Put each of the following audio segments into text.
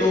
2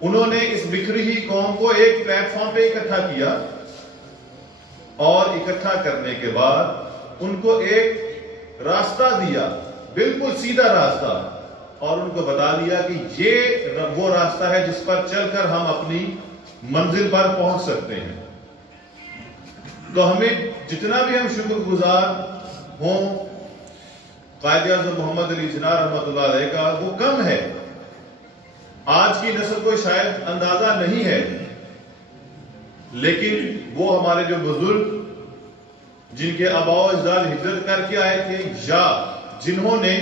انہوں نے اس بکھری ہوئی قوم کو ایک پلیٹ فارم پہ اکٹھا کیا اور اکٹھا کرنے کے بعد ان کو ایک راستہ دیا، بالکل سیدھا راستہ، اور ان کو بتا دیا کہ یہ وہ راستہ ہے جس پر چل کر ہم اپنی منزل پر پہنچ سکتے ہیں۔ تو ہمیں جتنا بھی ہم شکر گزار ہوں قائد اعظم محمد علی جناح رحمۃ اللہ علیہ کا، وہ کم ہے۔ آج کی نسل کو شاید اندازہ نہیں ہے، لیکن وہ ہمارے جو بزرگ جن کے آباء و اجداد ہجرت کر کے آئے تھے یا جنہوں نے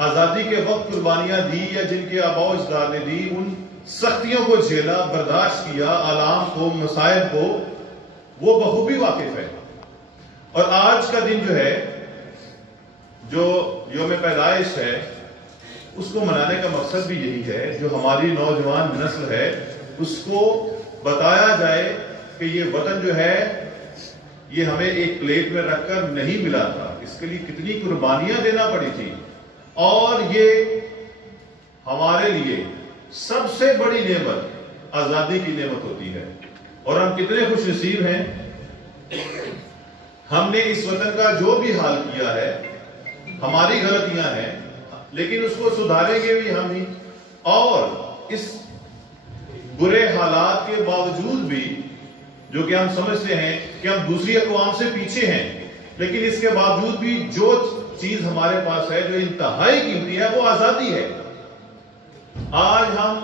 آزادی کے وقت قربانیاں دی یا جن کے آباء و اجداد نے دی، ان سختیوں کو جھیلا، برداشت کیا، آلام کو، مسائل کو، وہ بخوبی واقف ہے۔ اور آج کا دن جو ہے، جو یوم پیدائش ہے، اس کو منانے کا مقصد بھی یہی ہے، جو ہماری نوجوان نسل ہے اس کو بتایا جائے کہ یہ وطن جو ہے یہ ہمیں ایک پلیٹ میں رکھ کر نہیں ملا تھا، اس کے لیے کتنی قربانیاں دینا پڑی تھی، اور یہ ہمارے لیے سب سے بڑی نعمت آزادی کی نعمت ہوتی ہے۔ اور ہم کتنے خوش نصیب ہیں، ہم نے اس وطن کا جو بھی حال کیا ہے، ہماری غلطیاں ہیں لیکن اس کو سدھاریں گے بھی ہم ہی، اور اس برے حالات کے باوجود بھی جو کہ ہم سمجھتے ہیں کہ ہم دوسری اقوام سے پیچھے ہیں، لیکن اس کے باوجود بھی جو چیز ہمارے پاس ہے جو انتہائی قیمتی ہے وہ آزادی ہے۔ آج ہم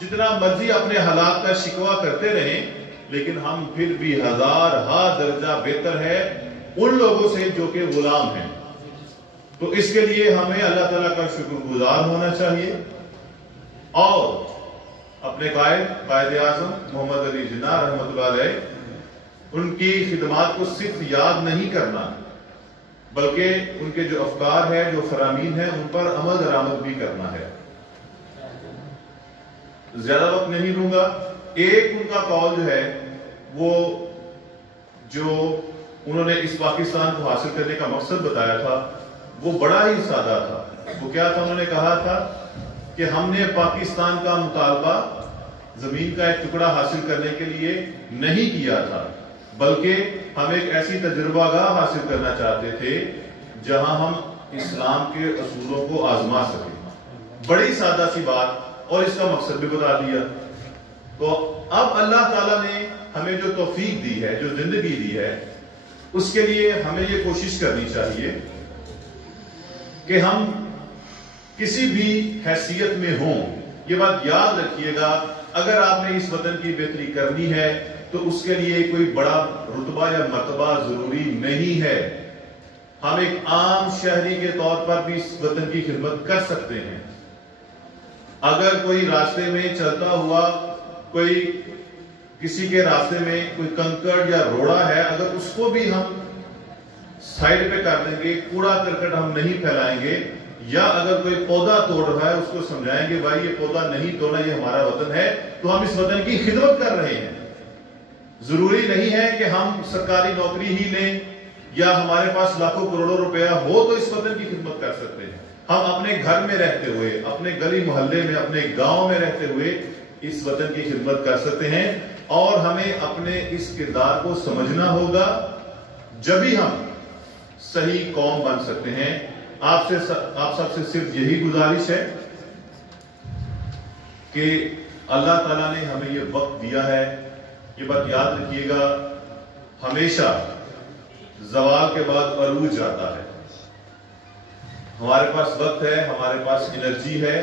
جتنا مرضی اپنے حالات کا شکوہ کرتے رہیں، لیکن ہم پھر بھی ہزارہا درجہ بہتر ہے ان لوگوں سے جو کہ غلام ہیں۔ تو اس کے لیے ہمیں اللہ تعالیٰ کا شکر گزار ہونا چاہیے، اور اپنے قائد اعظم محمد علی جناح رحمۃ اللہ علیہ ان کی خدمات کو صرف یاد نہیں کرنا، بلکہ ان کے جو افکار ہیں، جو فرامین ہیں، ان پر عمل درآمد بھی کرنا ہے۔ زیادہ وقت نہیں لوں گا۔ ایک ان کا قول جو ہے، وہ جو انہوں نے اس پاکستان کو حاصل کرنے کا مقصد بتایا تھا، وہ بڑا ہی سادہ تھا۔ وہ کیا تھا؟ انہوں نے کہا تھا کہ ہم نے پاکستان کا مطالبہ زمین کا ایک ٹکڑا حاصل کرنے کے لیے نہیں کیا تھا، بلکہ ہم ایک ایسی تجربہ گاہ حاصل کرنا چاہتے تھے جہاں ہم اسلام کے اصولوں کو آزما سکیں۔ بڑی سادہ سی بات، اور اس کا مقصد بھی بتا دیا۔ تو اب اللہ تعالیٰ نے ہمیں جو توفیق دی ہے، جو زندگی دی ہے، اس کے لیے ہمیں یہ کوشش کرنی چاہیے کہ ہم کسی بھی حیثیت میں ہوں، یہ بات یاد رکھیے گا، اگر آپ نے اس وطن کی بہتری کرنی ہے تو اس کے لیے کوئی بڑا رتبہ یا مرتبہ ضروری نہیں ہے۔ ہم ایک عام شہری کے طور پر بھی اس وطن کی خدمت کر سکتے ہیں۔ اگر کوئی راستے میں چلتا ہوا، کوئی کسی کے راستے میں کوئی کنکڑ یا روڑا ہے، اگر اس کو بھی ہم سائڈ پہ کر دیں گے، کوڑا کرکٹ ہم نہیں پھیلائیں گے، یا اگر کوئی پودا توڑ رہا ہے اس کو سمجھائیں گے بھائی یہ پودا نہیں توڑنا، یہ ہمارا وطن ہے، تو ہم اس وطن کی خدمت کر رہے ہیں۔ ضروری نہیں ہے کہ ہم سرکاری نوکری ہی لیں یا ہمارے پاس لاکھوں کروڑوں روپیہ ہو تو اس وطن کی خدمت کر سکتے ہیں۔ ہم اپنے گھر میں رہتے ہوئے، اپنے گلی محلے میں، اپنے گاؤں میں رہتے ہوئے اس وطن کی خدمت کر سکتے ہیں، اور ہمیں اپنے اس کردار کو سمجھنا ہوگا، جبھی ہم صحیح قوم بن سکتے ہیں۔ آپ سب سے صرف یہی گزارش ہے کہ اللہ تعالیٰ نے ہمیں یہ وقت دیا ہے، یہ بات یاد رکھیے گا، ہمیشہ زوال کے بعد عروج آتا ہے۔ ہمارے پاس وقت ہے، ہمارے پاس انرجی ہے،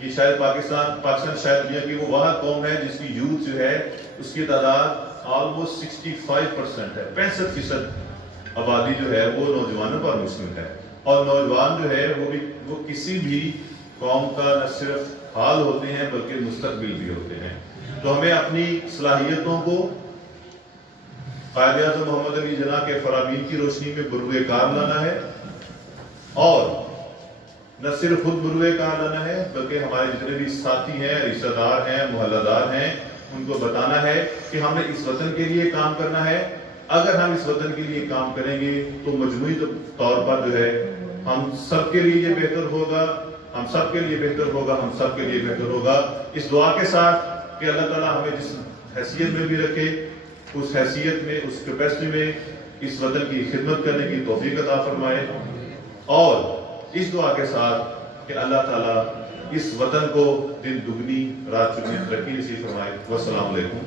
یہ شاید پاکستان شاید دنیا کی وہ واحد قوم ہے جس کی یوتھ جو ہے اس کی تعداد آلموسٹ 65% ہے، 65% آبادی جو ہے وہ نوجوانوں پر مشتمل ہے، اور نوجوان جو ہے وہ کسی بھی قوم کا نہ صرف حال ہوتے ہیں بلکہ مستقبل بھی ہوتے ہیں۔ تو ہمیں اپنی صلاحیتوں کو قائد اعظم محمد علی جناح کے فرامین کی روشنی میں بروئے کار لانا ہے، اور نہ صرف خود بروئے کار لانا ہے بلکہ ہمارے جتنے بھی ساتھی ہیں، رشتہ دار ہیں، محلہ دار ہیں، ان کو بتانا ہے کہ ہم نے اس وطن کے لیے کام کرنا ہے۔ اگر ہم اس وطن کے لیے کام کریں گے تو مجموعی طور پر جو ہے ہم سب کے لیے یہ بہتر ہوگا، ہم سب کے لیے بہتر ہوگا، ہم سب کے لیے بہتر ہوگا۔ اس دعا کے ساتھ کہ اللہ تعالیٰ ہمیں جس حیثیت میں بھی رکھے، اس حیثیت میں، اس کیپیسٹی میں اس وطن کی خدمت کرنے کی توفیق عطا فرمائے، اور اس دعا کے ساتھ کہ اللہ تعالیٰ اس وطن کو دن دگنی رات چگنی ترقی نصیب فرمائے۔ والسلام علیکم۔